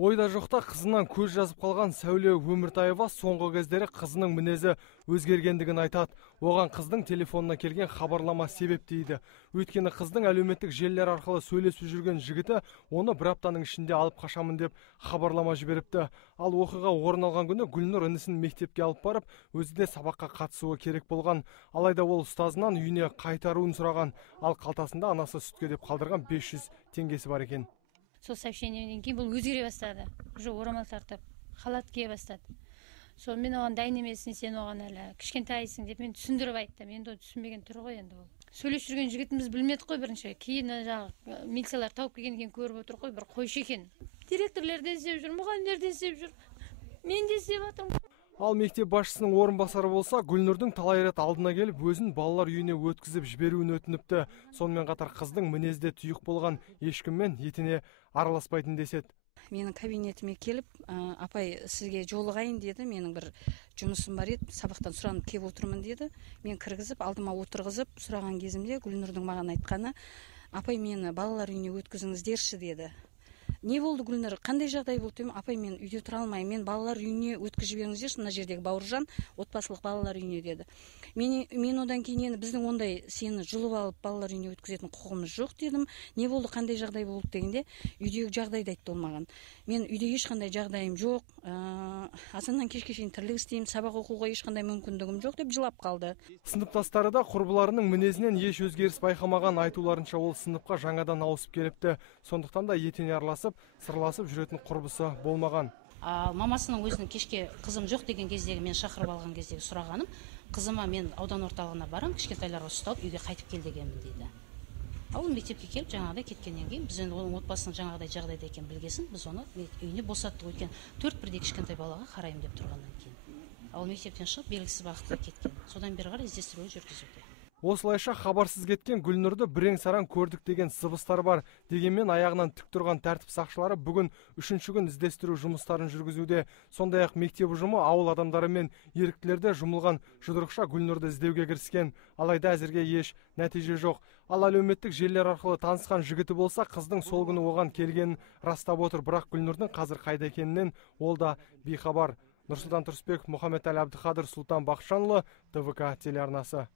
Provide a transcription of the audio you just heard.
Ойда жоқта қызынан көз жазып қалған Сәуле Өміртаева соңғы кездері қызының мінезі өзгергендігін айтады. Оған қыздың телефонына келген хабарлама себеп дейді. Өйткені қыздың әлеуметтік желілер арқылы сөйлесіп жүрген жігіті оны бір аптаның ішінде алып қашамын деп хабарлама жіберіпті. Ал оқиға орын алған күні Гүлнұр інісін мектепке алып барып, өзі де сабаққа қатысуы керек болған. Алайда ол ұстазынан үйіне қайтаруын сұраған, ал қалтасында анасы сүтке деп қалдырған 500 теңгесі бар екен. Сол сообщениеден кейін бұл өзгере бастады. Уже орамал тартып, халат кие бастады. Сол мен оған дайын емессің, сен оған әлі кішкентайсың деп мен түсіндіріп айттым. Енді ол түсінбеген түрі ғой енді ол. Сөйлесіп жүрген жігітіміз білмедік қой бірінші. Кейін жаңағы милициялар тауып келгеннен кейін көріп отыр ғой, бір қойшы екен. Директорлар да іздеп жүр, мұғалімдер де іздеп жүр. Мен де іздеп жатырмын. Ал мектеп басшысының орынбасары болса, Гүлнұрдың талай рет алдына келіп, өзін балалар үйіне өткізіп жіберуін өтініпті. Сонымен қатар қыздың мінезде тұйық болған, ешкіммен етене араласпайтын деседі. Менің кабинетіме келіп, апай сізге жолығайын деді. Менің бір жұмысым бар еді, сабақтан сұранып келіп отырмын деді. Мен кіргізіп, алдыма отырғызып сұраған кезімде Гүлнұрдың маған айтқаны, апай мені балалар үйіне өткізіңіздерші деді. Не болды Гүлнұр, қандай жағдай болды деймін, апай мен үйде тұра алмаймын, мен балалар үйіне өткізіп жіберіңіздерші, мына жердегі Бауыржан отбасылық балалар үйіне деді. Мен одан кейін біздің ондай сені жұлып алып балалар үйіне өткізетін құқығымыз жоқ дедім. Не болды, қандай жағдай болды дегенде, үйдегі жағдайды айтты ол маған. Мен үйде ешқандай жағдайым жоқ, азаннан кешке шейін тірлік істеймін, сабақ оқуға ешқандай мүмкіндігім жоқ деп жылап қалды. Сыныптастары да құрбыларының мінезінен еш өзгеріс байқамаған. Айтуларынша ол сыныпқа жаңадан ауысып келіпті. Сондықтан да етене араласып, сырласып жүретін құрбысы болмаған. Мамасының өзінің кешке қызым жоқ деген кездегі мен шақырып алған кездегі сұрағаным, қызыма мен аудан орталығына барам, кішкентайларға ұсталып үйге қайтып кел дегенмін дейді. Ол мектепке келіп жаңағыдай кеткеннен кейін біз енді оның отбасының жаңағыдай жағдайда екенін білгесін, біз оны үйіне босаттық. Өйткені 4-1 кішкентай балаға қараймын деп тұрғаннан кейін. Ал мектептен шығып белгісіз бағытқа кеткен. Содан бері қарай іздестіру жүргізуде. Осылайша хабарсыз кеткен Гүлнұрды бірең-саран көрдік деген сыбыстар бар. Дегенмен аяғынан тік тұрған тәртіп сақшылары бүгін 3-ші күн іздестіру жұмыстарын жүргізуде. Сондай-ақ мектеп ұжымы ауыл адамдары мен еріктілерде жұмылған жұдырықша Гүлнұрды іздеуге кіріскен. Алайда әзірге еш нәтиже жоқ. Ал әлеуметтік желілер арқылы танысқан жігіті болса, қыздың сол күні оған келгенін растап отыр. Бірақ Гүлнұрдың қазір қайда екенінен ол да бейхабар. Нұрсұлтан Тұрысбеков, Мұхаммед Әл Әбдіқадыр, Сұлтан Бақытжанұлы, ТВК телеарнасы.